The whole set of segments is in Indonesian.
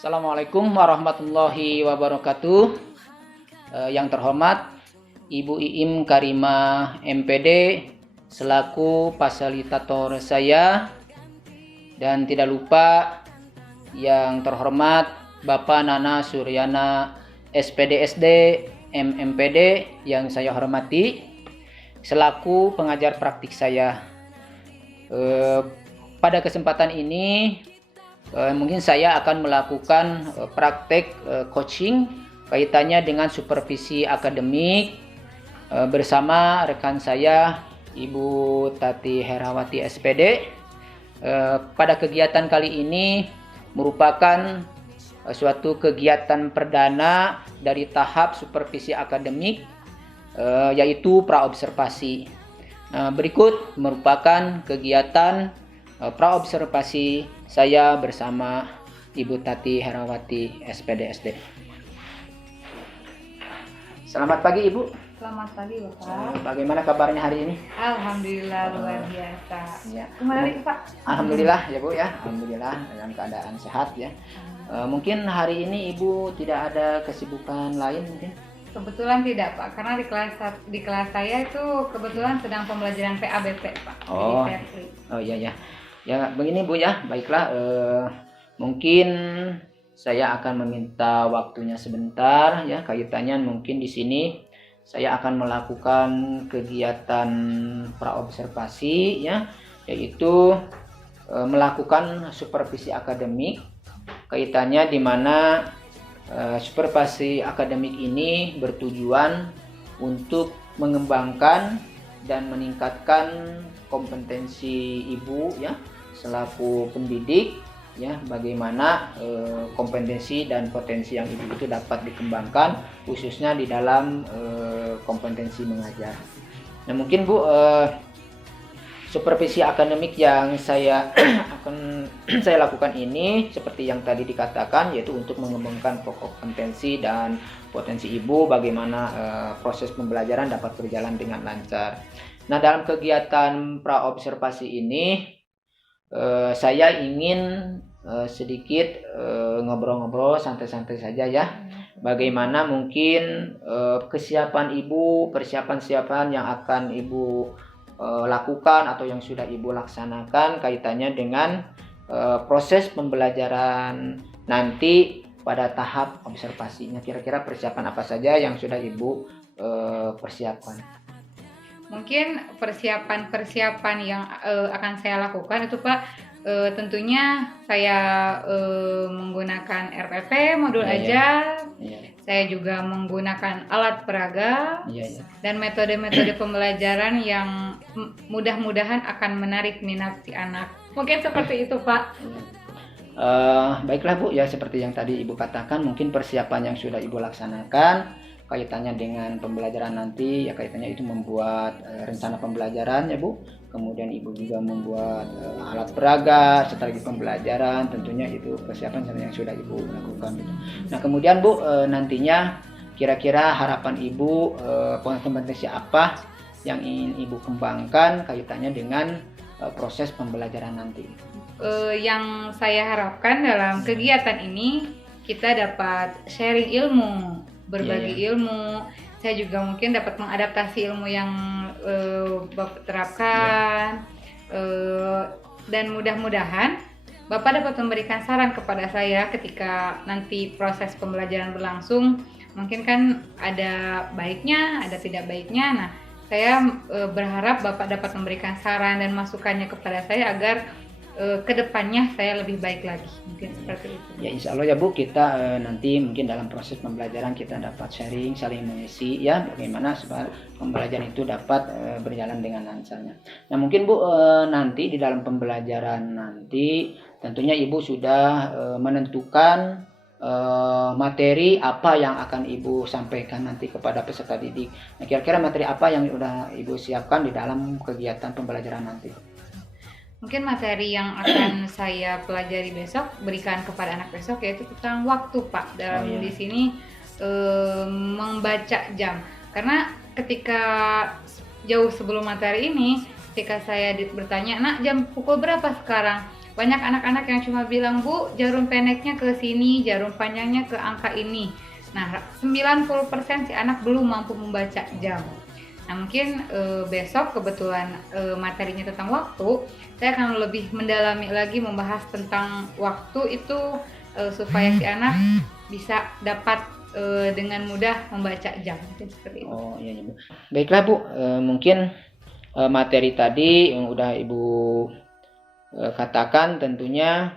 Assalamualaikum warahmatullahi wabarakatuh. Yang terhormat Ibu Iim Karimah MPD selaku fasilitator saya, dan tidak lupa yang terhormat Bapak Nana Suryana SPD SD MMPD yang saya hormati selaku pengajar praktik saya. Pada kesempatan ini mungkin saya akan melakukan praktek coaching kaitannya dengan supervisi akademik bersama rekan saya Ibu Tati Herawati SPD. Pada kegiatan kali ini merupakan suatu kegiatan perdana dari tahap supervisi akademik, yaitu praobservasi. Berikut merupakan kegiatan praobservasi saya bersama Ibu Tati Herawati SPD SD. Selamat pagi Ibu. Selamat pagi Bapak. Bagaimana kabarnya hari ini? Alhamdulillah luar biasa. Ya. Kembali Pak. Alhamdulillah ya Bu ya. Alhamdulillah dalam keadaan sehat ya. Mungkin hari ini Ibu tidak ada kesibukan lain mungkin? Kebetulan tidak Pak, karena di kelas saya itu kebetulan sedang pembelajaran PABP Pak. Oh. Oh iya ya. Ya begini Bu ya, baiklah, mungkin saya akan meminta waktunya sebentar ya, kaitannya mungkin di sini saya akan melakukan kegiatan praobservasi ya, yaitu melakukan supervisi akademik, kaitannya di mana supervisi akademik ini bertujuan untuk mengembangkan dan meningkatkan kompetensi Ibu ya selaku pendidik ya, bagaimana kompetensi dan potensi yang Ibu itu dapat dikembangkan khususnya di dalam kompetensi mengajar. Nah mungkin Bu, supervisi akademik yang saya akan saya lakukan ini seperti yang tadi dikatakan, yaitu untuk mengembangkan kompetensi dan potensi Ibu, bagaimana proses pembelajaran dapat berjalan dengan lancar. Nah dalam kegiatan praobservasi ini saya ingin sedikit ngobrol-ngobrol santai-santai saja ya, bagaimana mungkin kesiapan Ibu, persiapan yang akan Ibu lakukan atau yang sudah Ibu laksanakan kaitannya dengan proses pembelajaran nanti pada tahap observasinya. Kira-kira persiapan apa saja yang sudah Ibu persiapkan? Mungkin persiapan yang akan saya lakukan itu Pak, tentunya saya menggunakan RPP modul ajar. Saya juga menggunakan alat peraga dan metode-metode pembelajaran yang mudah-mudahan akan menarik minat si anak. Mungkin seperti itu Pak. Baiklah Bu ya, seperti yang tadi Ibu katakan, mungkin persiapan yang sudah Ibu laksanakan kaitannya dengan pembelajaran nanti ya, kaitannya itu membuat rencana pembelajaran ya Bu, kemudian Ibu juga membuat alat peraga strategi pembelajaran, tentunya itu persiapan yang sudah Ibu lakukan gitu. Nah kemudian Bu, nantinya kira-kira harapan Ibu, kompetensi apa yang ingin Ibu kembangkan kaitannya dengan proses pembelajaran nanti? Yang saya harapkan dalam kegiatan ini kita dapat sharing ilmu, berbagi ilmu. Saya juga mungkin dapat mengadaptasi ilmu yang Bapak terapkan, dan mudah-mudahan Bapak dapat memberikan saran kepada saya ketika nanti proses pembelajaran berlangsung. Mungkin kan ada baiknya, ada tidak baiknya. Nah, saya berharap Bapak dapat memberikan saran dan masukannya kepada saya agar kedepannya saya lebih baik lagi, mungkin seperti itu. Ya insya Allah ya Bu, kita nanti mungkin dalam proses pembelajaran kita dapat sharing, saling mengisi ya, bagaimana supaya pembelajaran itu dapat berjalan dengan lancarnya. Nah mungkin Bu, nanti di dalam pembelajaran nanti tentunya Ibu sudah menentukan materi apa yang akan Ibu sampaikan nanti kepada peserta didik. Nah kira-kira materi apa yang sudah Ibu siapkan di dalam kegiatan pembelajaran nanti? Mungkin materi yang akan saya pelajari besok, berikan kepada anak besok, yaitu tentang waktu Pak. Dalam di sini membaca jam. Karena ketika jauh sebelum materi ini, ketika saya bertanya, "Nak, jam pukul berapa sekarang?" banyak anak-anak yang cuma bilang, Bu, jarum pendeknya ke sini, jarum panjangnya ke angka ini. Nah, 90% si anak belum mampu membaca jam. Nah, mungkin besok kebetulan materinya tentang waktu, saya akan lebih mendalami lagi membahas tentang waktu itu supaya si anak bisa dapat dengan mudah membaca jam. Mungkin seperti itu. Oh iya, Bu. Baiklah Bu, mungkin materi tadi yang udah Ibu katakan tentunya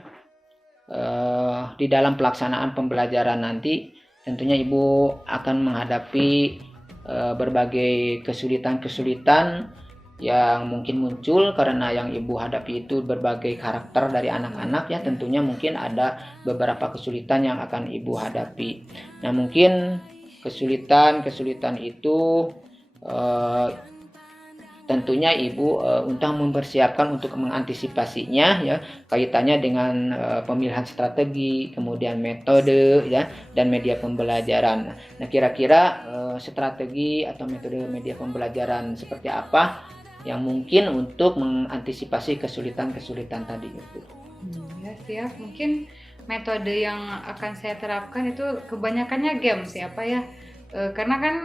di dalam pelaksanaan pembelajaran nanti tentunya Ibu akan menghadapi berbagai kesulitan-kesulitan yang mungkin muncul karena yang Ibu hadapi itu berbagai karakter dari anak-anak ya. Tentunya mungkin ada beberapa kesulitan yang akan Ibu hadapi. Nah, mungkin kesulitan-kesulitan itu tentunya Ibu untuk mempersiapkan untuk mengantisipasinya ya, kaitannya dengan pemilihan strategi, kemudian metode ya, dan media pembelajaran. Nah, kira-kira strategi atau metode media pembelajaran seperti apa yang mungkin untuk mengantisipasi kesulitan-kesulitan tadi itu? Ya siap, mungkin metode yang akan saya terapkan itu kebanyakannya game siapa ya, karena kan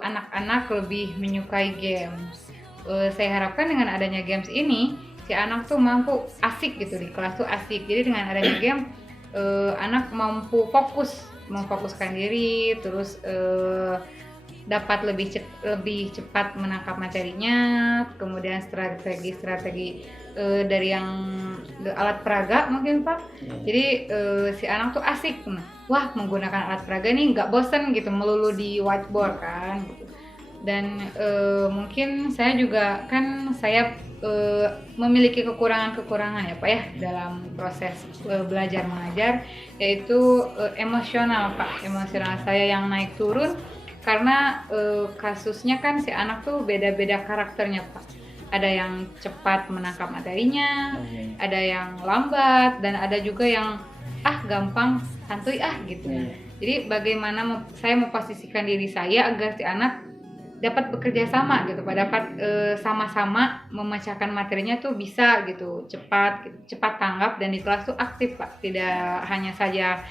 anak-anak lebih menyukai games. Saya harapkan dengan adanya games ini si anak tuh mampu asik gitu di kelas tuh asik. Jadi dengan adanya game anak mampu memfokuskan diri, terus dapat lebih cepat menangkap materinya. Kemudian strategi dari yang alat peraga mungkin Pak. Jadi si anak tuh asik, wah menggunakan alat peraga nih nggak bosen gitu melulu di whiteboard kan gitu. Dan mungkin saya juga kan saya memiliki kekurangan-kekurangan ya Pak ya dalam proses belajar mengajar, yaitu emosional Pak, emosional saya yang naik turun karena kasusnya kan si anak tuh beda-beda karakternya Pak. Ada yang cepat menangkap materinya, ada yang lambat, dan ada juga yang gampang santuy gitu. Jadi bagaimana saya memposisikan diri saya agar si anak dapat bekerja sama gitu Pak, dapat sama-sama memecahkan materinya tuh bisa gitu, cepat tanggap dan di kelas tuh aktif Pak, tidak hanya saja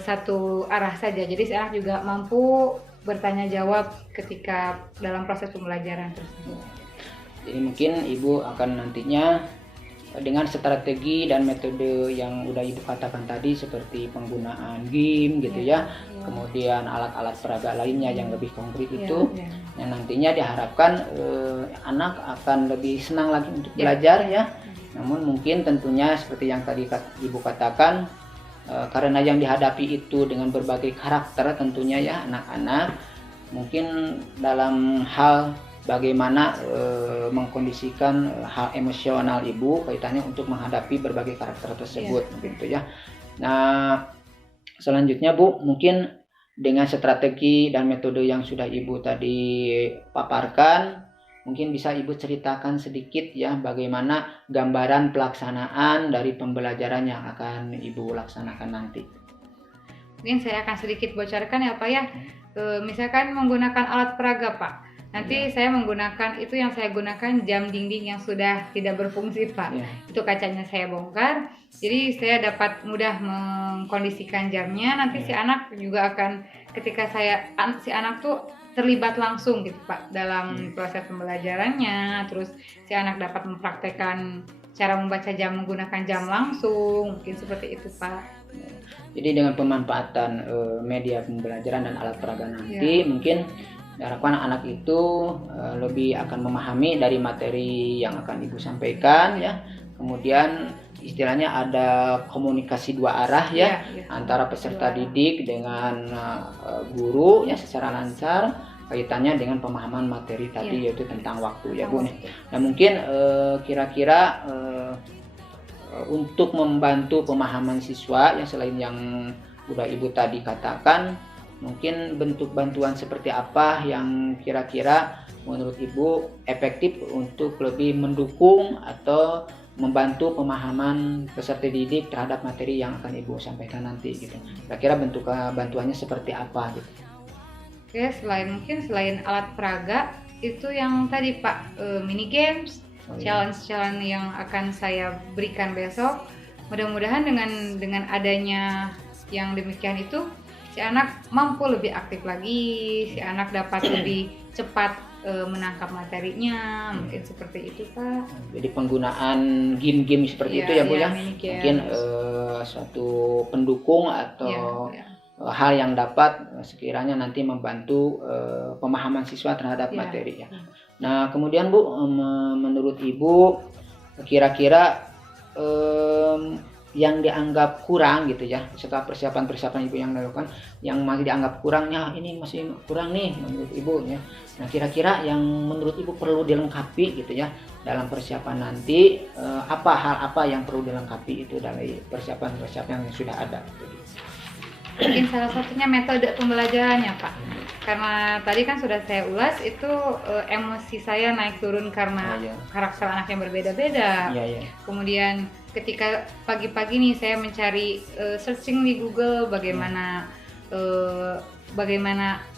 satu arah saja. Jadi si anak juga mampu bertanya jawab ketika dalam proses pembelajaran tersebut. Jadi mungkin Ibu akan nantinya dengan strategi dan metode yang udah Ibu katakan tadi seperti penggunaan game gitu ya, kemudian alat-alat peraga lainnya yang lebih konkret itu, yang nantinya diharapkan anak akan lebih senang lagi untuk belajar ya. Namun mungkin tentunya seperti yang tadi Ibu katakan, karena yang dihadapi itu dengan berbagai karakter tentunya ya anak-anak, mungkin dalam hal bagaimana mengkondisikan hal emosional Ibu kaitannya untuk menghadapi berbagai karakter tersebut gitu ya. Nah, selanjutnya Bu, mungkin dengan strategi dan metode yang sudah Ibu tadi paparkan, mungkin bisa Ibu ceritakan sedikit ya bagaimana gambaran pelaksanaan dari pembelajaran yang akan Ibu laksanakan nanti. Mungkin saya akan sedikit bocorkan ya Pak ya. Misalkan menggunakan alat peraga Pak. Nanti saya menggunakan, itu yang saya gunakan jam dinding yang sudah tidak berfungsi Pak. Itu kacanya saya bongkar. Jadi saya dapat mudah mengkondisikan jamnya. Nanti si anak juga akan, ketika si anak tuh terlibat langsung gitu Pak dalam proses pembelajarannya. Terus si anak dapat mempraktekkan cara membaca jam menggunakan jam langsung. Mungkin seperti itu Pak. Jadi dengan pemanfaatan media pembelajaran dan alat peraga nanti mungkin diharapkan anak itu lebih akan memahami dari materi yang akan Ibu sampaikan ya. Kemudian istilahnya ada komunikasi dua arah ya, antara peserta didik dengan guru ya secara lancar kaitannya dengan pemahaman materi tadi yaitu tentang waktu ya Bu. Nah mungkin kira-kira untuk membantu pemahaman siswa yang selain yang udah Ibu tadi katakan, mungkin bentuk bantuan seperti apa yang kira-kira menurut Ibu efektif untuk lebih mendukung atau membantu pemahaman peserta didik terhadap materi yang akan Ibu sampaikan nanti gitu. Kira-kira bentuk bantuannya seperti apa gitu. Oke, selain alat peraga itu yang tadi Pak, mini games, challenge-challenge yang akan saya berikan besok. Mudah-mudahan dengan adanya yang demikian itu si anak mampu lebih aktif lagi, si anak dapat lebih cepat menangkap materinya, mungkin seperti itu Pak. Jadi penggunaan game-game seperti itu ya Bu ya, mungkin suatu pendukung atau hal yang dapat sekiranya nanti membantu pemahaman siswa terhadap materi ya. Nah kemudian Bu, menurut Ibu kira-kira yang dianggap kurang gitu ya setelah persiapan Ibu yang dilakukan, yang masih dianggap kurangnya ini masih kurang nih menurut Ibu ya. Nah kira-kira yang menurut Ibu perlu dilengkapi gitu ya dalam persiapan nanti, hal apa yang perlu dilengkapi itu dari persiapan yang sudah ada gitu. Mungkin salah satunya metode pembelajarannya Pak, karena tadi kan sudah saya ulas itu emosi saya naik turun karena karakter anak yang berbeda-beda. Kemudian ketika pagi-pagi nih saya mencari searching di Google bagaimana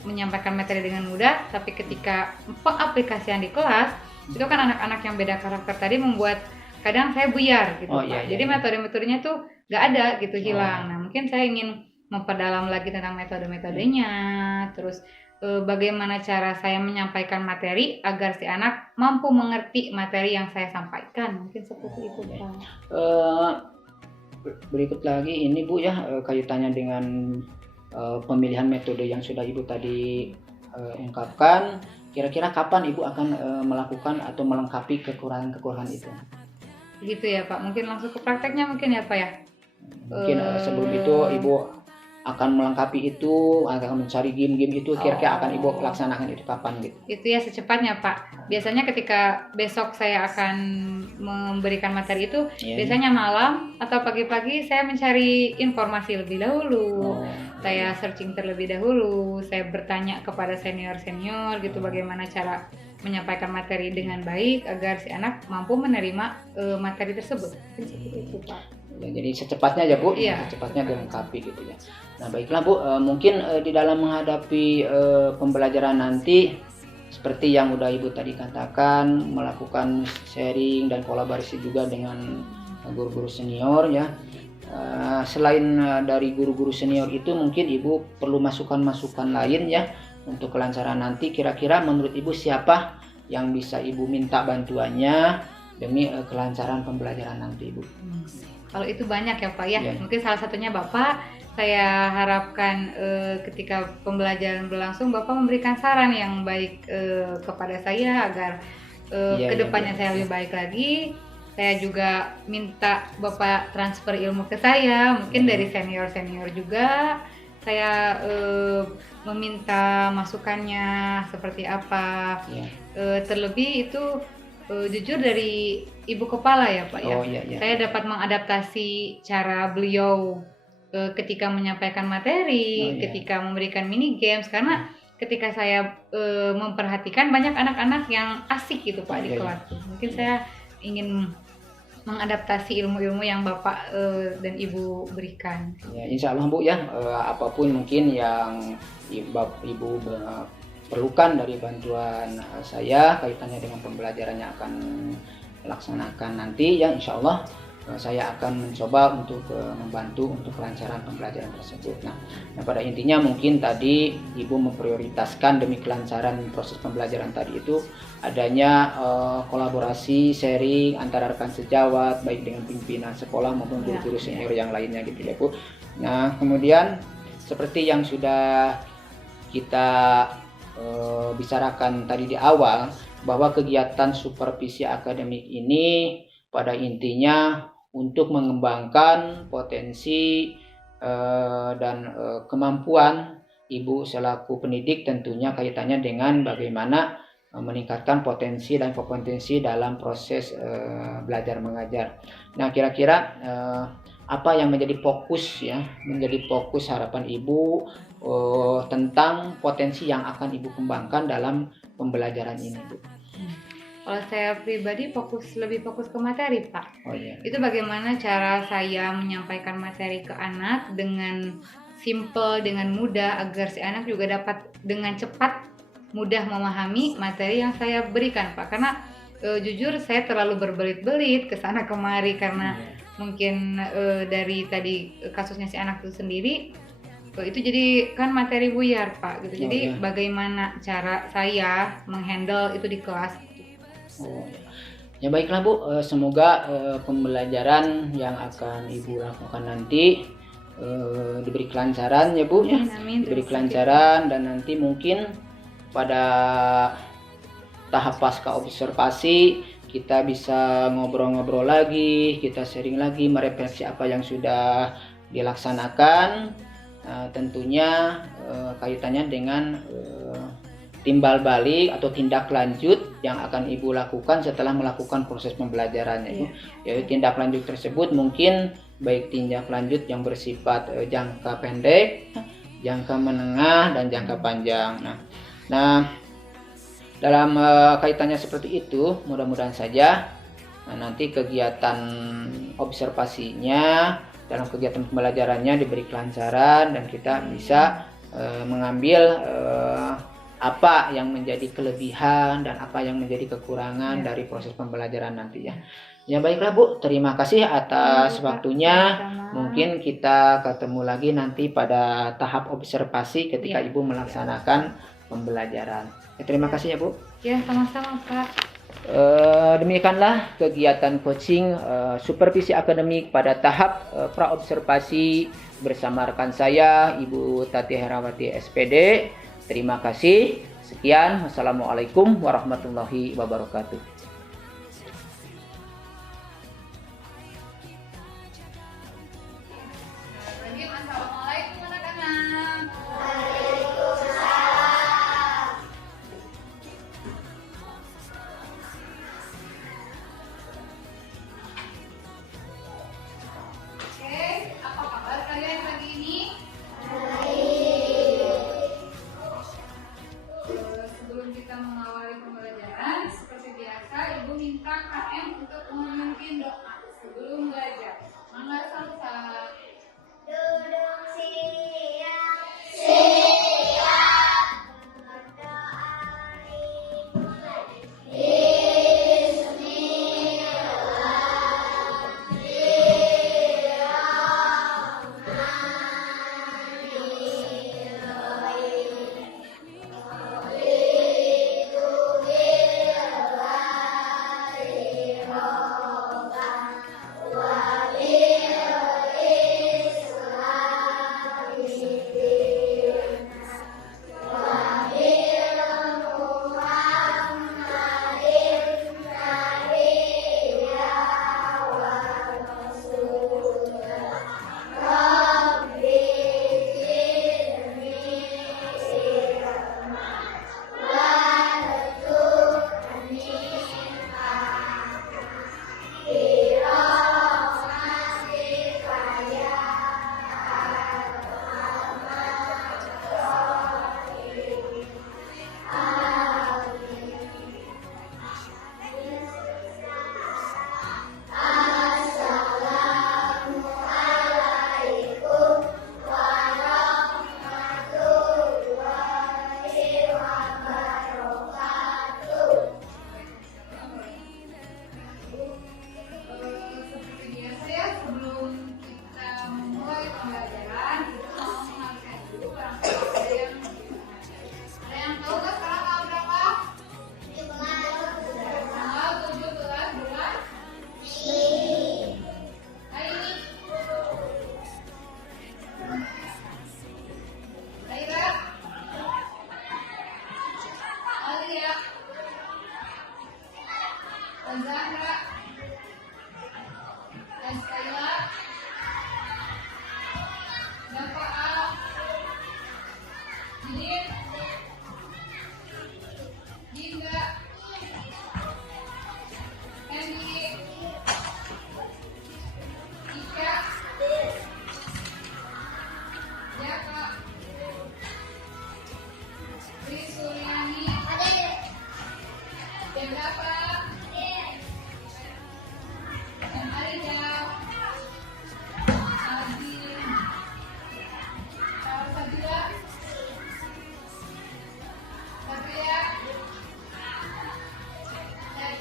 menyampaikan materi dengan mudah, tapi ketika pengaplikasian di kelas itu kan anak-anak yang beda karakter tadi membuat kadang saya buyar gitu Pak. Jadi metode-metodenya tuh nggak ada gitu, hilang. Nah mungkin saya ingin memperdalam lagi tentang metode-metodenya, terus bagaimana cara saya menyampaikan materi agar si anak mampu mengerti materi yang saya sampaikan, mungkin seperti itu Pak. Berikut lagi ini Bu ya, kaitannya dengan pemilihan metode yang sudah Ibu tadi ungkapkan, kira-kira kapan Ibu akan melakukan atau melengkapi kekurangan itu? Gitu ya Pak, mungkin langsung ke prakteknya mungkin ya Pak ya? Mungkin sebelum itu Ibu akan melengkapi itu, akan mencari game-game itu, kira-kira akan Ibu laksanakan itu kapan gitu? Itu ya secepatnya Pak. Biasanya ketika besok saya akan memberikan materi itu, biasanya malam atau pagi-pagi saya mencari informasi lebih dahulu. Saya searching terlebih dahulu, saya bertanya kepada senior-senior gitu bagaimana cara menyampaikan materi dengan baik agar si anak mampu menerima materi tersebut. Seperti itu Pak. Ya, jadi secepatnya aja Bu, secepatnya dilengkapi gitu ya. Nah baiklah Bu, mungkin di dalam menghadapi pembelajaran nanti seperti yang udah Ibu tadi katakan, melakukan sharing dan kolaborasi juga dengan guru-guru senior ya. Selain dari guru-guru senior itu mungkin Ibu perlu masukan-masukan lain ya untuk kelancaran nanti. Kira-kira menurut Ibu siapa yang bisa Ibu minta bantuannya demi kelancaran pembelajaran nanti Ibu? Kalau itu banyak ya Pak ya, mungkin salah satunya Bapak. Saya harapkan ketika pembelajaran berlangsung Bapak memberikan saran yang baik kepada saya agar kedepannya saya lebih baik lagi. Saya juga minta Bapak transfer ilmu ke saya, mungkin dari senior-senior juga. Saya meminta masukannya seperti apa. Terlebih itu jujur dari Ibu Kepala ya Pak ya. Saya dapat mengadaptasi cara beliau ketika menyampaikan materi, ketika memberikan mini games, karena ketika saya memperhatikan banyak anak-anak yang asik gitu Pak di kelas. Mungkin saya ingin mengadaptasi ilmu-ilmu yang Bapak dan Ibu berikan. Ya, insya Allah Bu ya, apapun mungkin yang Ibu perlukan dari bantuan saya kaitannya dengan pembelajaran yang akan laksanakan nanti ya, insya Allah saya akan mencoba untuk membantu untuk kelancaran pembelajaran tersebut. Nah, pada intinya mungkin tadi Ibu memprioritaskan demi kelancaran proses pembelajaran tadi itu adanya kolaborasi sharing antara rekan sejawat baik dengan pimpinan sekolah maupun guru-guru senior yang lainnya gitu ya Bu. Nah kemudian seperti yang sudah kita bicarakan tadi di awal, bahwa kegiatan supervisi akademik ini pada intinya untuk mengembangkan potensi dan kemampuan Ibu selaku pendidik, tentunya kaitannya dengan bagaimana meningkatkan potensi dan kompetensi dalam proses belajar mengajar. Nah kira-kira apa yang menjadi fokus harapan Ibu tentang potensi yang akan Ibu kembangkan dalam pembelajaran ini Bu? Kalau saya pribadi lebih fokus ke materi Pak. Itu bagaimana cara saya menyampaikan materi ke anak dengan simple, dengan mudah, agar si anak juga dapat dengan cepat mudah memahami materi yang saya berikan Pak. Karena jujur saya terlalu berbelit-belit ke sana kemari karena mungkin dari tadi kasusnya si anak itu sendiri itu jadi kan materi buyar Pak gitu. Jadi bagaimana cara saya menghandle itu di kelas? Ya baiklah Bu, semoga pembelajaran yang akan Ibu lakukan nanti diberi kelancaran ya Bu ya. Amin. Diberi kelancaran dan nanti mungkin pada tahap pasca observasi kita bisa ngobrol-ngobrol lagi, kita sharing lagi, merefleksi apa yang sudah dilaksanakan. Tentunya kaitannya dengan timbal balik atau tindak lanjut yang akan Ibu lakukan setelah melakukan proses pembelajarannya. Yaitu tindak lanjut tersebut mungkin baik tindak lanjut yang bersifat jangka pendek, jangka menengah, dan jangka panjang. Nah dalam kaitannya seperti itu, mudah-mudahan saja nanti kegiatan observasinya dalam kegiatan pembelajarannya diberi kelancaran dan kita bisa mengambil apa yang menjadi kelebihan dan apa yang menjadi kekurangan dari proses pembelajaran nanti ya. Ya baiklah Bu, terima kasih atas waktunya. Mungkin kita ketemu lagi nanti pada tahap observasi ketika Ibu melaksanakan pembelajaran. Terima kasih ya Bu. Ya sama-sama Pak. Demikianlah kegiatan coaching supervisi akademik pada tahap praobservasi bersama rekan saya Ibu Tati Herawati SPD. Terima kasih. Sekian. Wassalamualaikum warahmatullahi wabarakatuh. Assalamualaikum anak-anak. Oke, apa kabar kalian pagi ini? Sebelum kita mengawali pembelajaran, seperti biasa, Ibu minta KM untuk memimpin doa sebelum belajar. Mangga salsa. Duduk siap.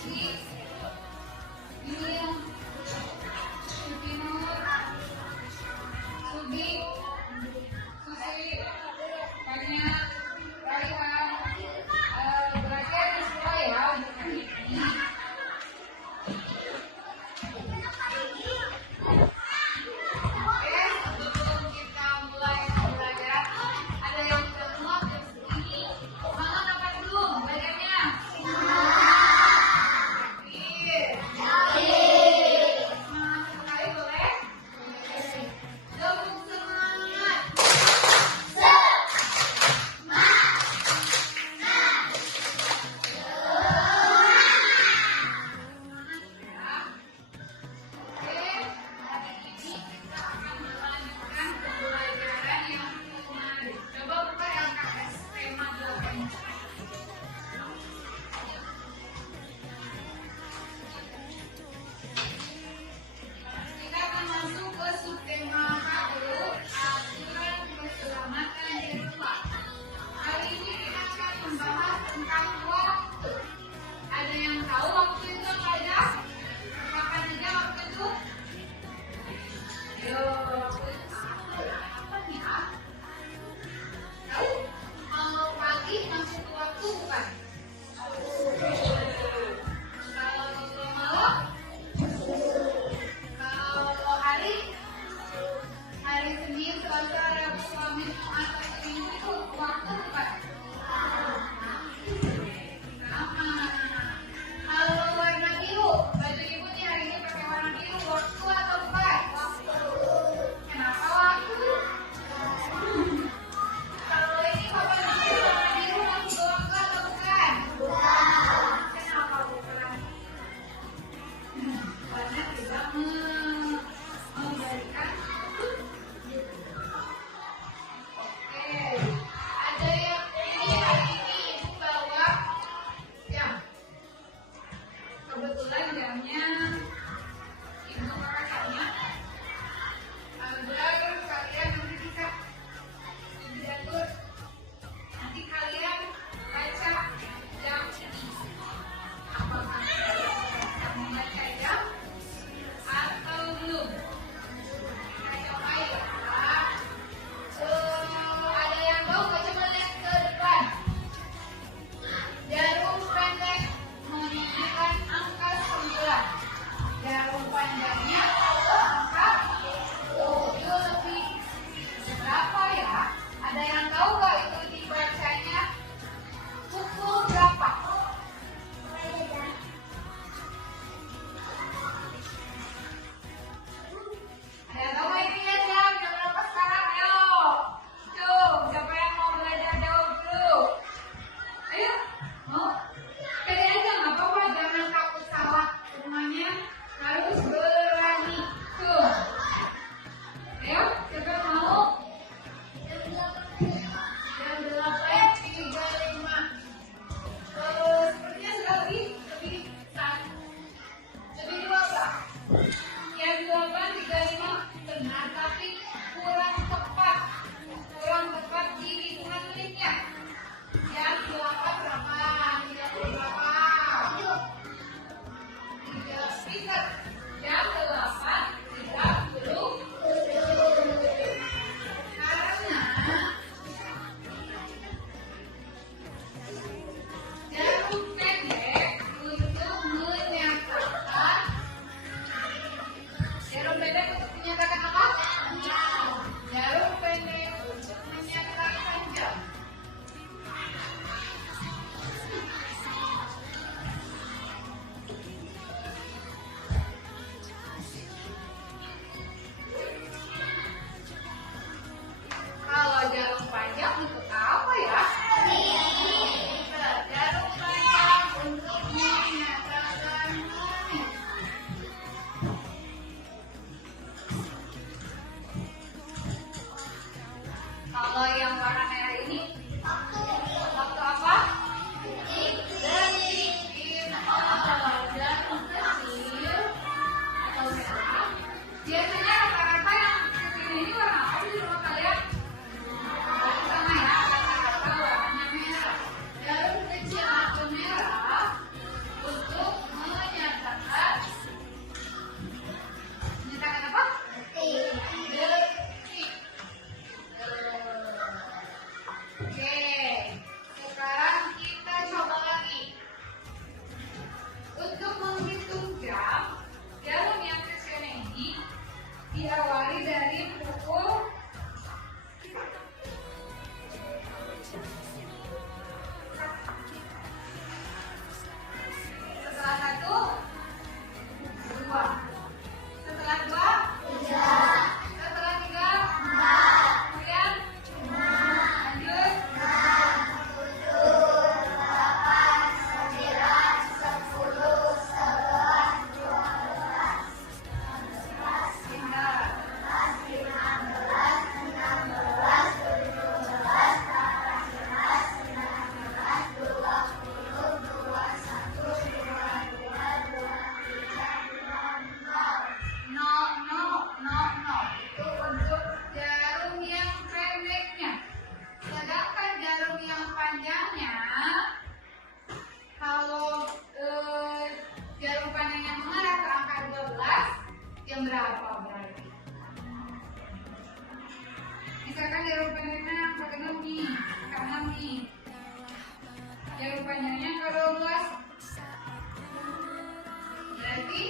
Jadi Ada yang tahu nggak itu dibacanya pukul berapa? Ada yang tahu nggak ini ya jam berapa sekarang? Ayo, tuh siapa yang mau belajar jawab dulu? Ayo, mau? Pede aja nggak apa-apa, jangan takut salah. Semuanya harus berani. Tuh, ayo siapa yang mau? Jam 8.35. Sepertinya sudah lebih dua nggak? Jam 8.35 benar, tapi kurang tepat di hitungan menitnya. Jam 8 berapa? 30 berapa? Bisa. Jam 8.30. Karena jarum pendek untuk menyatakan apa? Jarum pendek untuk menyatakan jam. Kalau jarum panjang untuk apa ya? Jarum panjang untuk menyatakan menit. Kalau yang warna merah ini waktu apa? Detik. Jarum kecil atau merah. Biasanya rata-rata yang kecil ini warna apa sih di rumah kalian? Sama ya, rata-rata warnanya merah. Jarum kecil atau merah untuk menyatakan apa? Detik. Oke, sekarang kita coba lagi. Untuk menghitung jam, jarum yang kecil ini diawali dari pukul setelah 1, 2, setelah 2, 3, setelah 3, 4, kemudian lanjut 6 nih. Jarum panjangnya kalau luas berarti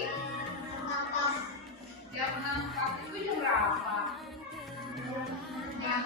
jam 6 itu jam berapa? Jam